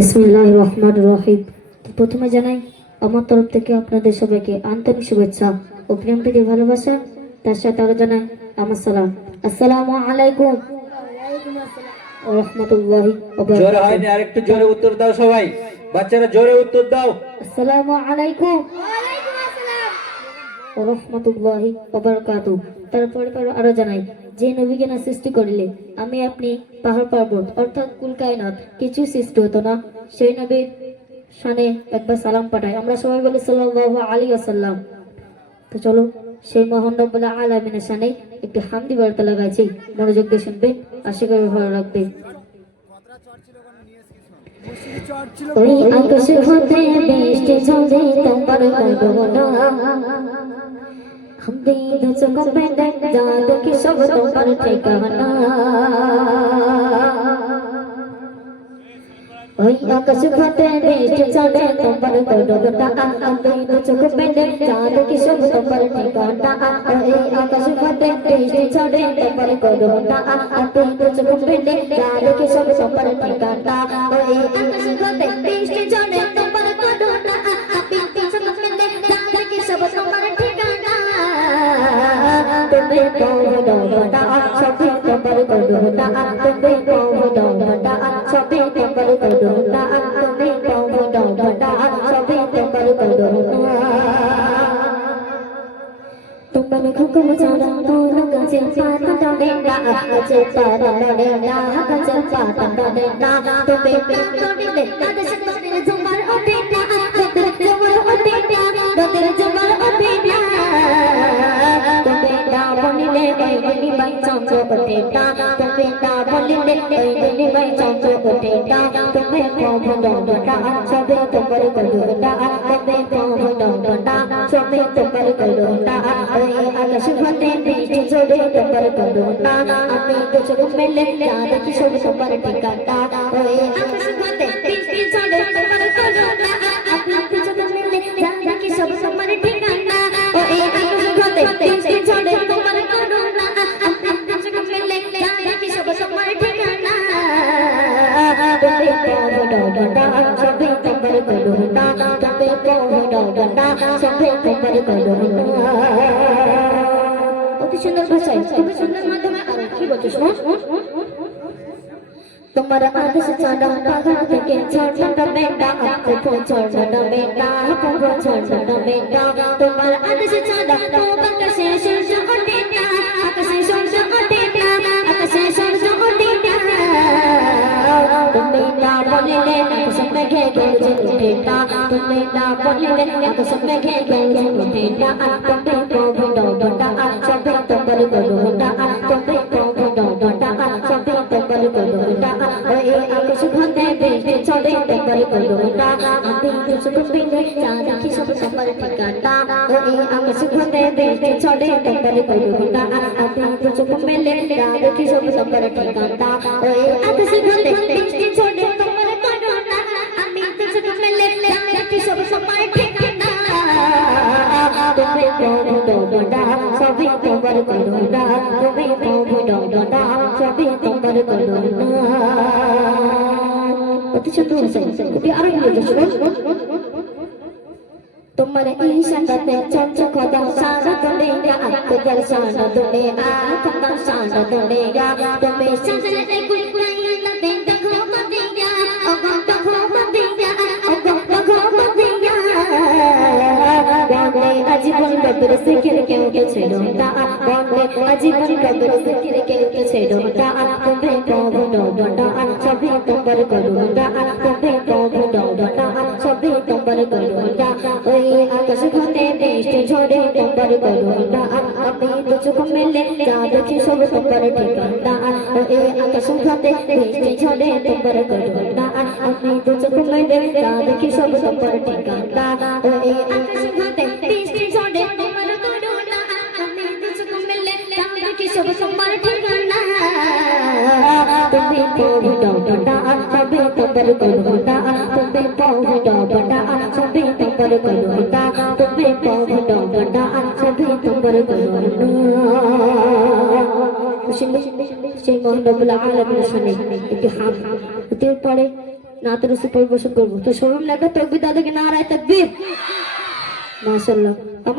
বিসমিল্লাহির রহমানির রহিম। প্রথমে জানাই আমার তরফ থেকে আপনাদের সবাইকে আন্তরিক শুভেচ্ছা ও প্রেম প্রীতি ভালোবাসা। তার সাথে আরো জানাই আমার সালাম। আসসালামু আলাইকুম ওয়া রাহমাতুল্লাহি ওয়া জোরে বারাকাতুহু। হয়নি, আরেকটু জোরে উত্তর দাও সবাই। বাচ্চারা জোরে উত্তর দাও। আসসালামু আলাইকুম ওয়া রাহমাতুল্লাহি ওয়া বারাকাতুহু। তারপরে আরো জানাই যে নবীকে না সৃষ্টি করিলে আমি আপনি পাহাড় পর্বত অর্থাৎ কুল কায়নাত কিছু সৃষ্টি হতো না। সেই নবীর শানে একবার সালাম পাঠাই। আমরা সবাই বলি সাল্লাল্লাহু আলাইহি ওয়াসাল্লাম। তো চলো সেই মহান রব্বুল আলামিনের শানে একটু হামদি বার্তা লাগাইছি, মনোযোগ দিয়ে শুনবেন, আশা করি ভালো লাগবে। ওই আকাশে হতে বৃষ্টি ঝরে তোমার মনটা, হামদি দুচো কবে যা দেখি সব তোমার ঠিকানা। ওই আকাশ হতে বৃষ্টি ঝরে তোমার মনটা, হামদি দুচো কবে যা দেখি সব তোমার ঠিকানা। ওই আকাশ হতে বৃষ্টি ঝরে তোমার মনটা, হামদি দুচো কবে যা দেখি সব তোমার ঠিকানা। ওই আকাশ হতে বৃষ্টি ঝরে তোমার মনটা, হামদি দুচো কবে যা দেখি সব তোমার ঠিকানা। তুমি মনটা সবে তোমার মনটা, তুমি মনটা সবে তোমার মনটা, তুমি মনটা সবে তোমার মনটা। তোমার হুকুম ছাড়া কোন গাছের পাতা নড়ে না, গাছের পাতা নড়ে না, গাছের পাতা নড়ে না। তুমি নড়িলে আদেশ তোদের জোয়ার ওঠে না, তোদের জোয়ার ওঠে না, তোদের জোয়ার ওঠে না। তুমি না বলিলে ওই বিনিময় চন্দ্র ওঠে না, তুমি না বলিলে ওই বিনিময় চন্দ্র ওঠে না। তুমি মনটা সবে তোমার মনটা, তুমি মনটা সবে তোমার মনটা। ওই আকাশ হতে বৃষ্টি ঝরে তোমার মনটা, আমি দুচোখ মেলে যা দেখি সব তোমার ঠিকানা। ওই আকাশ হতে বৃষ্টি ঝরে তোমার মনটা, আমি দুচোখ মেলে যা দেখি সব তোমার ঠিকানা। ওই আকাশ হতে বৃষ্টি ঝরে তোমার মনটা, আমি দুচোখ মেলে যা দেখি সব তোমার ঠিকানা। তুমি মনটা সবে তোমার মনটা, তুমি মনটা সবে তোমার মনটা। অতি সুন্দর ভাষায় খুবই সুন্দর মাধ্যমে আর কি বলছো শোনো। তোমার আদেশ ছাড়া পাহাড় থেকে ঝর্ণা বেটা, আপু ঝর্ণা বেটা, আপু ঝর্ণা বেটা। তোমার আদেশ ছাড়া আকাশে সূর্য ওঠে না, আকাশে সূর্য ওঠে না, আকাশে সূর্য ওঠে না। তুমি না বলিলে আকাশ মেঘে গর্জে ওঠে না, তুমি না বলিলে আকাশ মেঘে গর্জে ওঠে না। তুমি মনটা সবে তোমার মনটা, তুমি মনটা সবে তোমার মনটা। ওই আকাশ হতে বৃষ্টি ঝরে তোমার মনটা, আমি দুচোখ মেলে যা দেখি সব তোমার ঠিকানা। ওই আকাশ হতে বৃষ্টি ঝরে তোমার মনটা, আমি দুচোখ মেলে যা দেখি সব তোমার ঠিকানা। ওই আকাশ হতে বৃষ্টি ঝরে তোমার মনটা, আমি দুচোখ মেলে যা দেখি সব তোমার ঠিকানা। তুমি মনটা সবে তোমার মনটা, তুমি মনটা সবে তোমার মনটা। অতি সুন্দর ভাষায় আরো বলতে শোনো। তোমার ইশারাতে চঞ্চল খোদা সারা দুনিয়া, তোদের সারা দুনিয়া, তোদের সারা দুনিয়া। তুমি সাজলে গুল কায়নাতে দেখো মদিনা, ও গো দেখো মদিনা, ও গো দেখো মদিনা। বন্দে আজীবন রবের জিকির কেউ ছিল না, বন্দে আজীবন রবের জিকির কেউ ছিল না। তুমি মনটা সবে তোমার মনটা, তুমি মনটা সবে তোমার মনটা। ওই আকাশ হতে বৃষ্টি ঝরে তোমার মনটা, আমি দুচোখ মেলে যা দেখি সব তোমার ঠিকানা। ওই আকাশ হতে বৃষ্টি ঝরে তোমার মনটা, আমি দুচোখ মেলে যা দেখি সব তোমার ঠিকানা। ওই আকাশ হতে বৃষ্টি ঝরে তোমার মনটা, আমি দুচোখ মেলে যা দেখি সব তোমার ঠিকানা। তুমি মনটা সবে তোমার মনটা, তুমি মনটা সবে তোমার মনটা, তুমি মনটা সবে তোমার মনটা। সেই মহান রব্বুল আলামিনের শানে একটি ছুটির পরে নাতের রসুল পরিবেশন করবো। তো সবাই মিলে একটা তকবির দাদাকে নারায় তাকবীর। মাশাআল্লাহ। আমার